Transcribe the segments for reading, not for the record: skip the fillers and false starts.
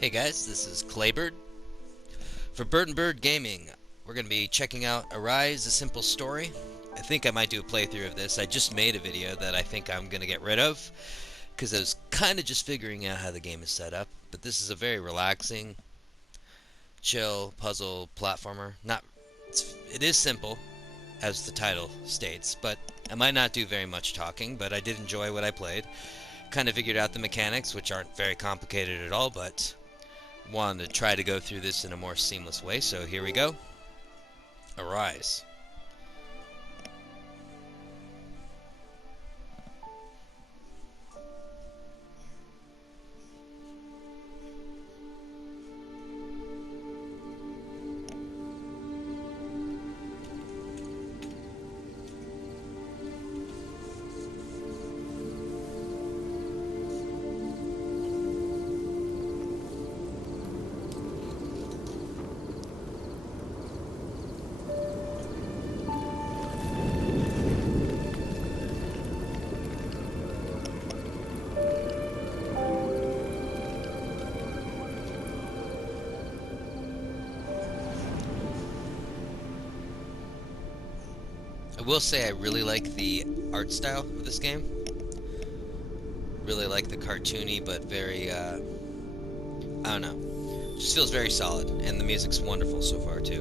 Hey guys, this is Claybird for Bird and Bird Gaming. We're going to be checking out Arise, A Simple Story. I think I might do a playthrough of this. I just made a video that I think I'm going to get rid of because I was kind of just figuring out how the game is set up. But this is a very relaxing, chill puzzle platformer. It is simple, as the title states, but I might not do very much talking, but I did enjoy what I played. Kind of figured out the mechanics, which aren't very complicated at all, but wanted to try to go through this in a more seamless way, so here we go. Arise. I will say I really like the art style of this game. Really like the cartoony but very, I don't know. Just feels very solid, and the music's wonderful so far too.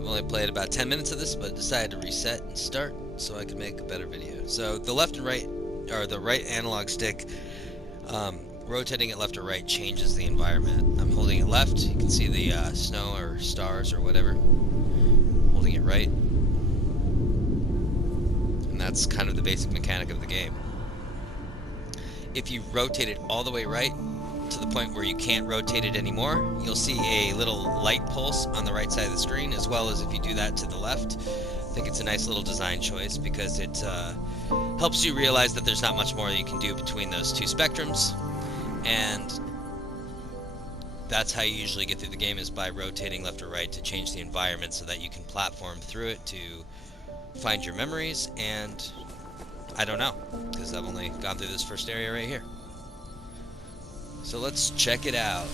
I've only played about 10 minutes of this, but decided to reset and start so I could make a better video. So the left and right, or the right analog stick, rotating it left or right changes the environment. I'm holding it left, you can see the snow or stars or whatever. Holding it right. And that's kind of the basic mechanic of the game. If you rotate it all the way right to the point where you can't rotate it anymore, you'll see a little light pulse on the right side of the screen, as well as if you do that to the left. I think it's a nice little design choice because it helps you realize that there's not much more you can do between those two spectrums, and that's how you usually get through the game, is by rotating left or right to change the environment so that you can platform through it to find your memories. And I don't know, because I've only gone through this first area right here. So let's check it out.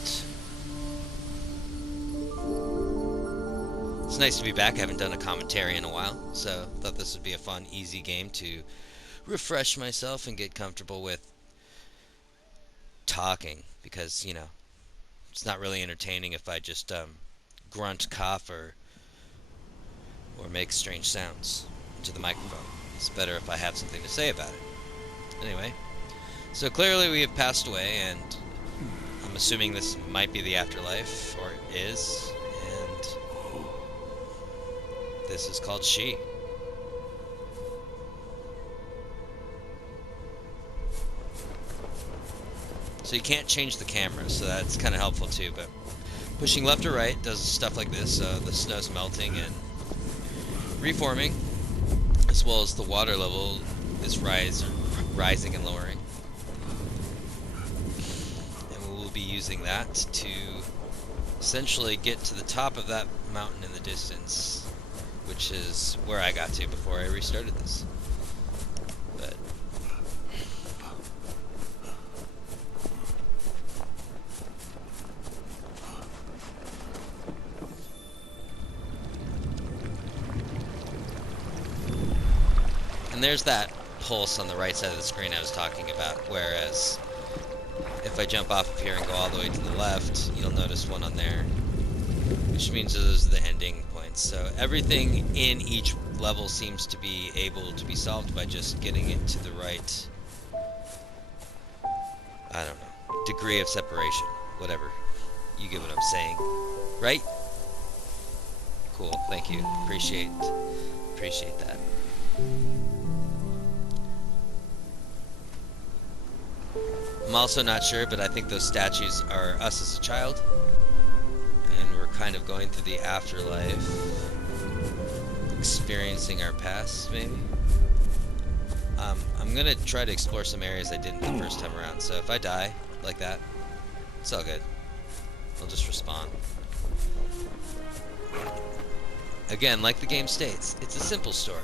It's nice to be back. I haven't done a commentary in a while, so I thought this would be a fun, easy game to refresh myself and get comfortable with talking, because, you know, it's not really entertaining if I just grunt, cough, or make strange sounds into the microphone. It's better if I have something to say about it. Anyway, so clearly we have passed away, and I'm assuming this might be the afterlife, or it is, and this is called She. So you can't change the camera, so that's kind of helpful too, but pushing left or right does stuff like this. The snow's melting and reforming, as well as the water level is rising and lowering. And we will be using that to essentially get to the top of that mountain in the distance, which is where I got to before I restarted this. But and there's that pulse on the right side of the screen I was talking about, whereas if I jump off of here and go all the way to the left, you'll notice one on there, which means those are the ending points. So everything in each level seems to be able to be solved by just getting it to the right, I don't know, degree of separation, whatever. You get what I'm saying, right? Cool, thank you, appreciate that. I'm also not sure, but I think those statues are us as a child, and we're kind of going through the afterlife, experiencing our past, maybe. I'm gonna try to explore some areas I didn't the first time around, so if I die like that, it's all good. I'll just respawn. Again, like the game states, it's a simple story.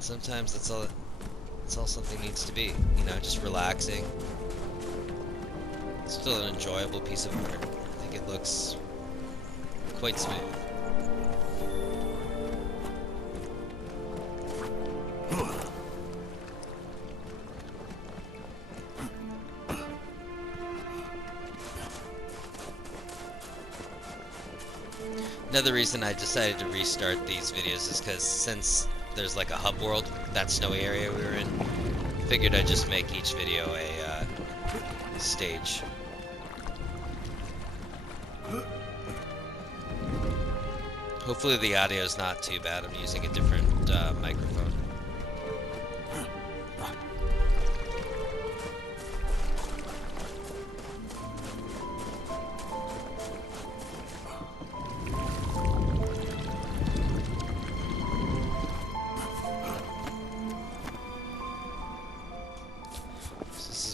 Sometimes that's all something needs to be, you know, just relaxing, Still an enjoyable piece of art. I think it looks quite smooth. Another reason I decided to restart these videos is because since there's like a hub world, that snowy area we were in, figured I'd just make each video a stage. Hopefully the audio is not too bad. I'm using a different microphone.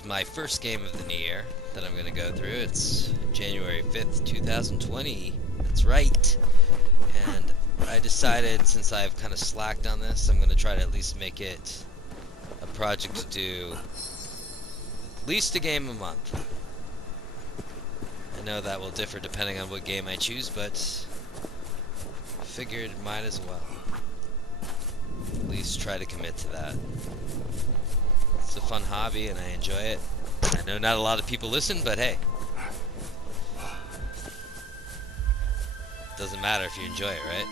My first game of the new year that I'm going to go through. It's January 5th, 2020. That's right. And I decided, since I've kind of slacked on this, I'm going to try to at least make it a project to do at least a game a month. I know that will differ depending on what game I choose, but I figured might as well at least try to commit to that. It's a fun hobby and I enjoy it. I know not a lot of people listen, but hey. Doesn't matter if you enjoy it, right?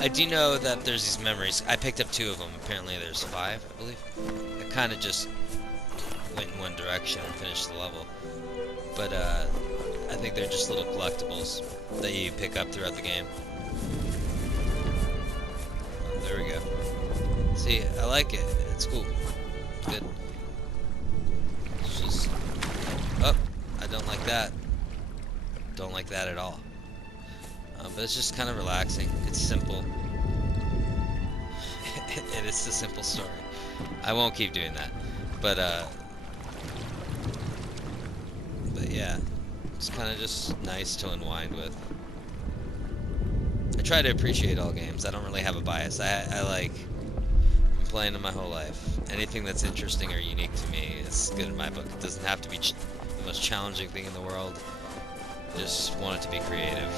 I do know that there's these memories. I picked up 2 of them. Apparently there's 5, I believe. I kind of just went in one direction and finished the level. But I think they're just little collectibles that you pick up throughout the game. Oh, there we go. See, I like it. It's cool. It's good. It's just... Oh, I don't like that. Don't like that at all. But it's just kind of relaxing. It's simple. It is a simple story. I won't keep doing that. But yeah. It's kind of just nice to unwind with. I try to appreciate all games. I don't really have a bias. I like... I've been playing them my whole life. Anything that's interesting or unique to me is good in my book. It doesn't have to be the most challenging thing in the world. Just want it to be creative.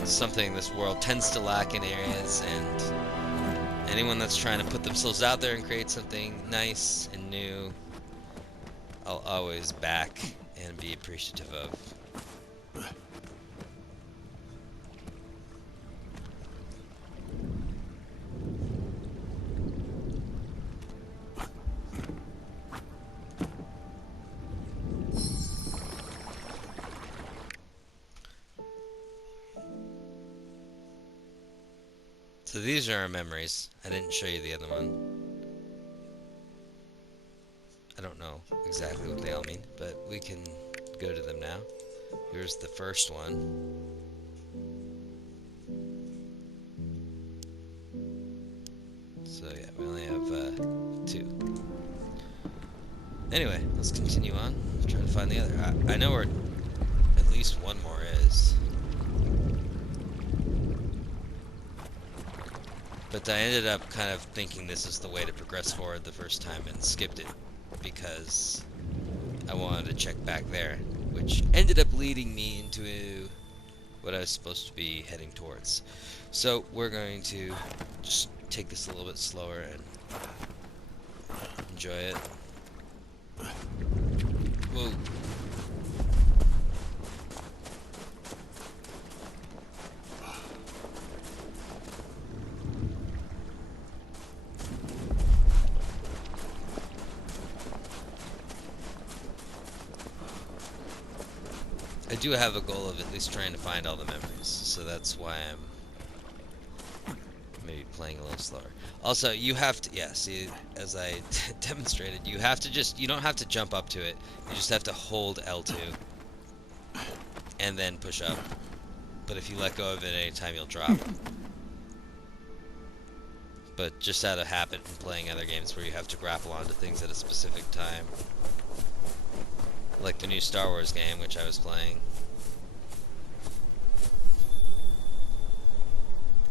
It's something this world tends to lack in areas, and anyone that's trying to put themselves out there and create something nice and new, I'll always back and be appreciative of. So these are our memories. I didn't show you the other one. I don't know exactly what they all mean, but we can go to them now. Here's the first one. So yeah, we only have 2. Anyway, let's continue on. Try to find the other. I know where at least one more is. But I ended up kind of thinking this is the way to progress forward the first time and skipped it because I wanted to check back there, which ended up leading me into what I was supposed to be heading towards. So we're going to just take this a little bit slower and enjoy it. Whoa. I do have a goal of at least trying to find all the memories, so that's why I'm maybe playing a little slower. Also, you have to, yeah, see, as I demonstrated, you have to just, you don't have to jump up to it, you just have to hold L2 and then push up. But if you let go of it at any time, you'll drop. But just out of habit in playing other games where you have to grapple onto things at a specific time. Like the new Star Wars game, which I was playing.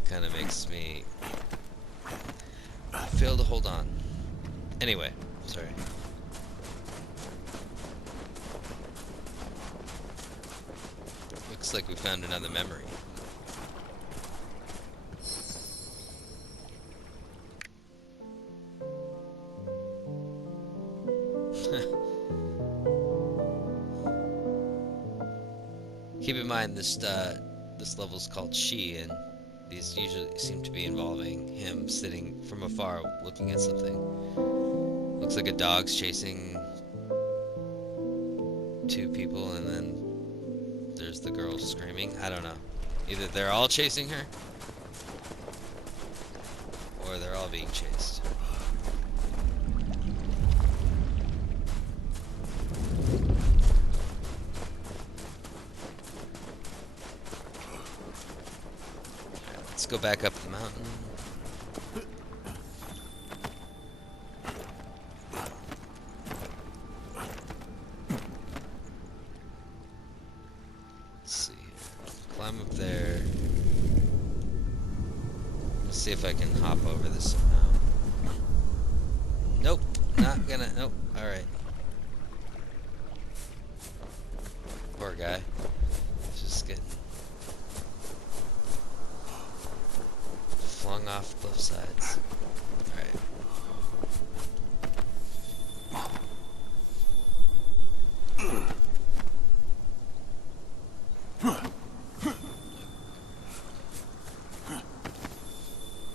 Kind of makes me fail to hold on. Anyway, sorry. Looks like we found another memory. Keep in mind this level's called She, and these usually seem to be involving him sitting from afar looking at something. Looks like a dog's chasing two people, and then there's the girl screaming. I don't know. Either they're all chasing her, or they're all being chased. Let's go back up the mountain. Let's see. Climb up there. Let's see if I can hop over this somehow. Nope. Not gonna. Nope. Alright. Poor guy. Just getting flung off both sides. Alright.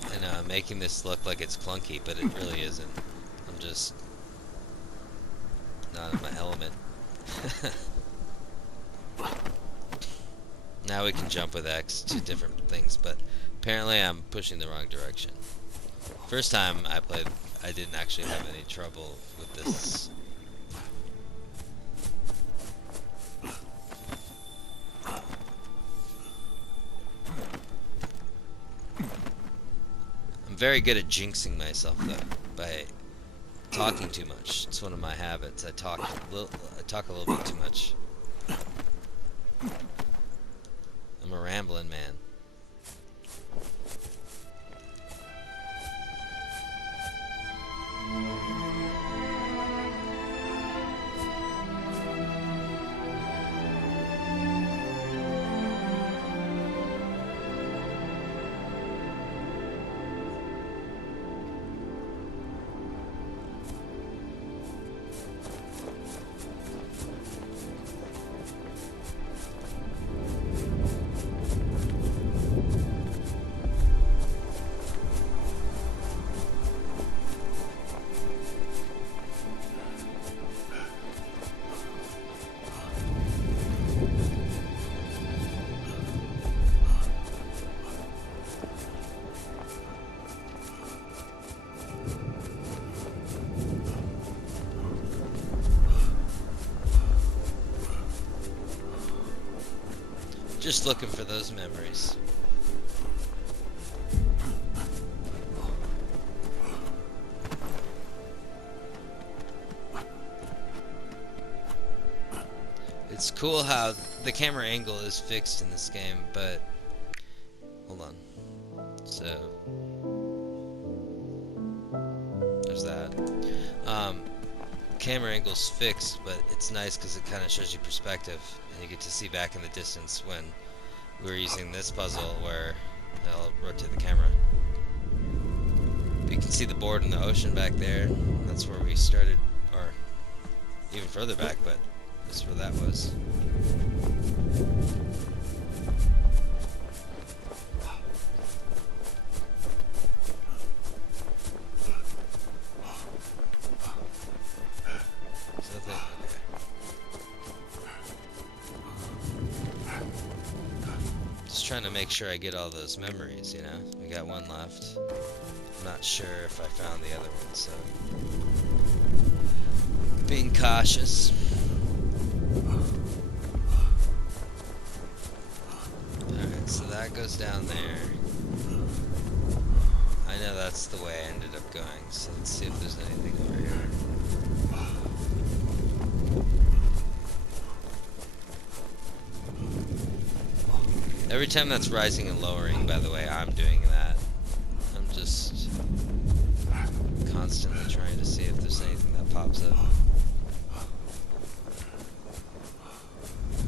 I know, I'm making this look like it's clunky, but it really isn't. I'm just not in my element. Now we can jump with X to different things, but apparently I'm pushing the wrong direction. First time I played, I didn't actually have any trouble with this. I'm very good at jinxing myself though, by talking too much. It's one of my habits. I talk a little bit too much. I'm a rambling man. Just looking for those memories. It's cool how the camera angle is fixed in this game, but hold on. So there's that. Camera angle's fixed, but it's nice because it kind of shows you perspective, and you get to see back in the distance when we were using this puzzle where I'll rotate the camera. But you can see the board in the ocean back there. That's where we started, or even further back, but this is where that was. Trying to make sure I get all those memories, you know? We got one left. I'm not sure if I found the other one, so being cautious. Alright, so that goes down there. I know that's the way I ended up going, so let's see if there's anything over here. Every time that's rising and lowering, by the way, I'm doing that. I'm just constantly trying to see if there's anything that pops up.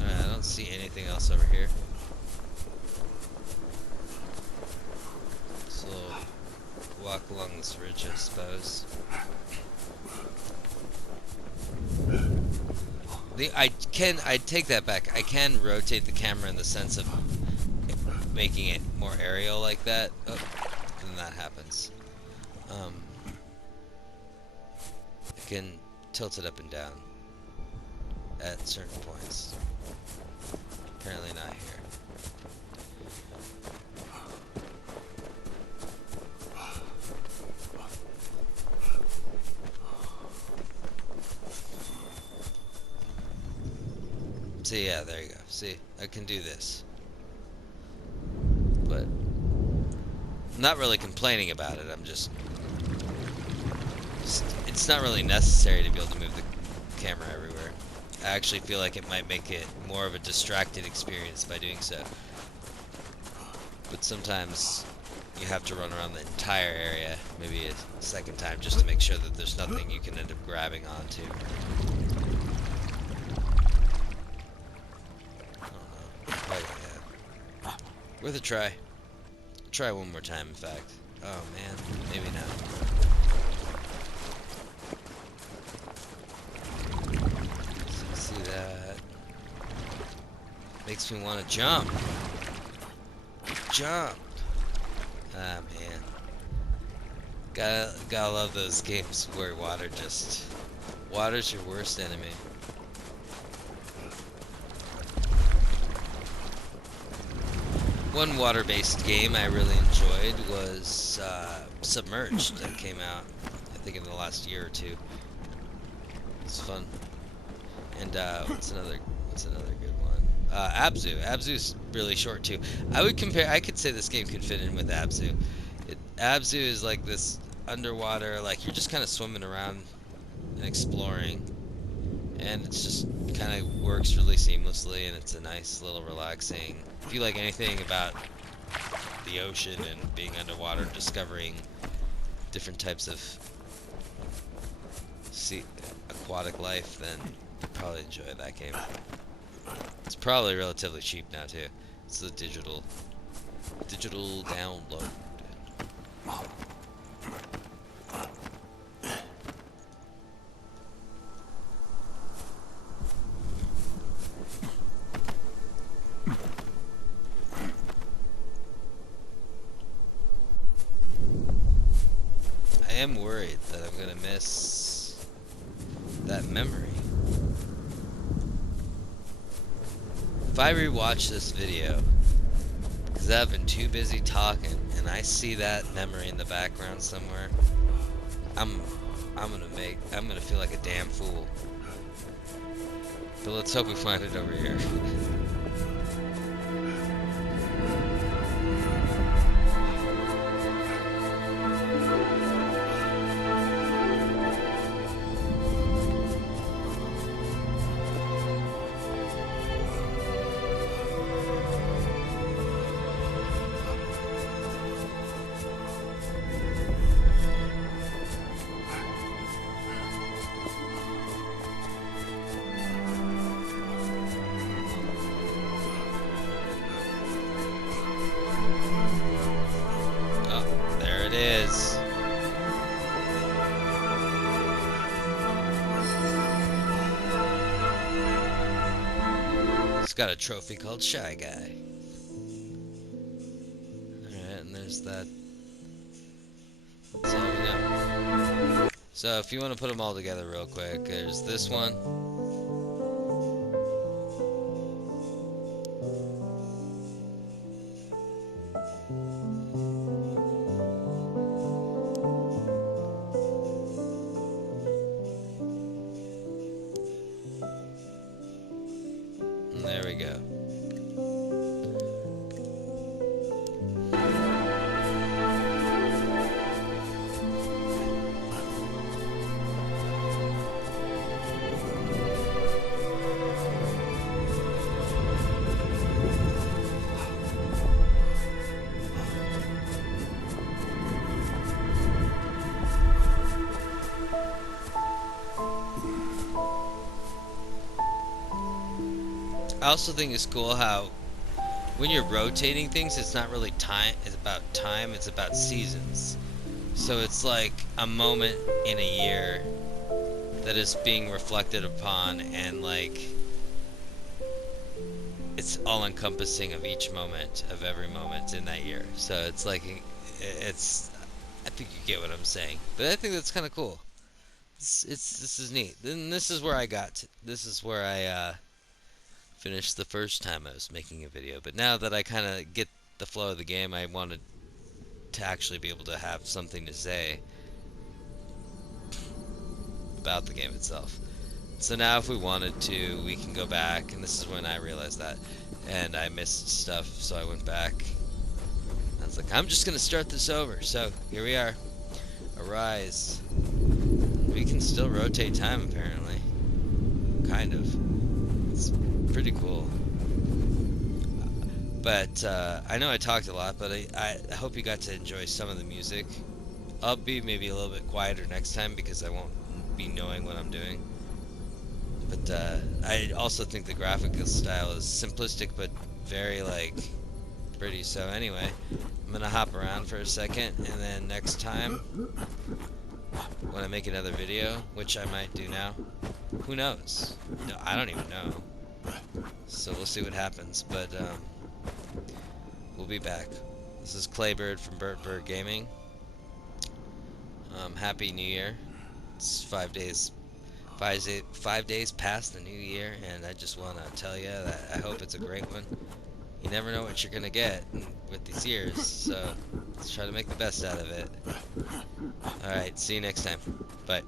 Alright, I don't see anything else over here. So, walk along this ridge, I suppose. I take that back. I can rotate the camera in the sense of making it more aerial like that. Oh, then that happens. I can tilt it up and down at certain points. Apparently not here. See, yeah, there you go. See, I can do this. But I'm not really complaining about it. I'm just it's not really necessary to be able to move the camera everywhere. I actually feel like it might make it more of a distracted experience by doing so. But sometimes you have to run around the entire area, maybe a second time, just to make sure that there's nothing you can end up grabbing onto. Worth a try. Try one more time, in fact. Oh man, maybe not. See that? Makes me want to jump. Jump. Ah man. Gotta love those games where water's your worst enemy. One water-based game I really enjoyed was Submerged, that came out, I think, in the last year or two. It's fun. And what's another good one? Abzu. Abzu's really short too. I could say this game could fit in with Abzu. Abzu is like this underwater, like you're just kind of swimming around and exploring, and it's just kind of works really seamlessly, and it's a nice little relaxing. If you like anything about the ocean and being underwater, discovering different types of aquatic life, then you'll probably enjoy that game. It's probably relatively cheap now too. It's a digital download. I am worried that I'm gonna miss that memory. If I rewatch this video, because I've been too busy talking, and I see that memory in the background somewhere, I'm gonna feel like a damn fool. But let's hope we find it over here. got a trophy called Shy Guy. Alright, and there's that. That's all we know. So if you want to put them all together real quick, there's this one. And there we go. I also think it's cool how when you're rotating things, it's not really time, it's about seasons. So it's like a moment in a year that is being reflected upon, and like it's all encompassing of each moment, of every moment in that year. So it's like, I think you get what I'm saying. But I think that's kind of cool. This is neat. Then this is where I finished the first time I was making a video. But now that I kind of get the flow of the game, I wanted to actually be able to have something to say about the game itself. So now if we wanted to, we can go back, and this is when I realized that, and I missed stuff, so I went back. I was like, I'm just gonna start this over. So here we are. Arise. We can still rotate time, apparently. Kind of. It's pretty cool. But I know I talked a lot, but I hope you got to enjoy some of the music. I'll be maybe a little bit quieter next time because I won't be knowing what I'm doing. But I also think the graphical style is simplistic but very like pretty. So anyway, I'm gonna hop around for a second, and then next time when I make another video, which I might do now, who knows? No, I don't even know. So we'll see what happens. But we'll be back. This is Claybird from Bird Gaming. Happy New Year. It's 5 days past the new year, and I just want to tell you that I hope it's a great one. You never know what you're gonna get with these years, so let's try to make the best out of it. Alright, see you next time. Bye.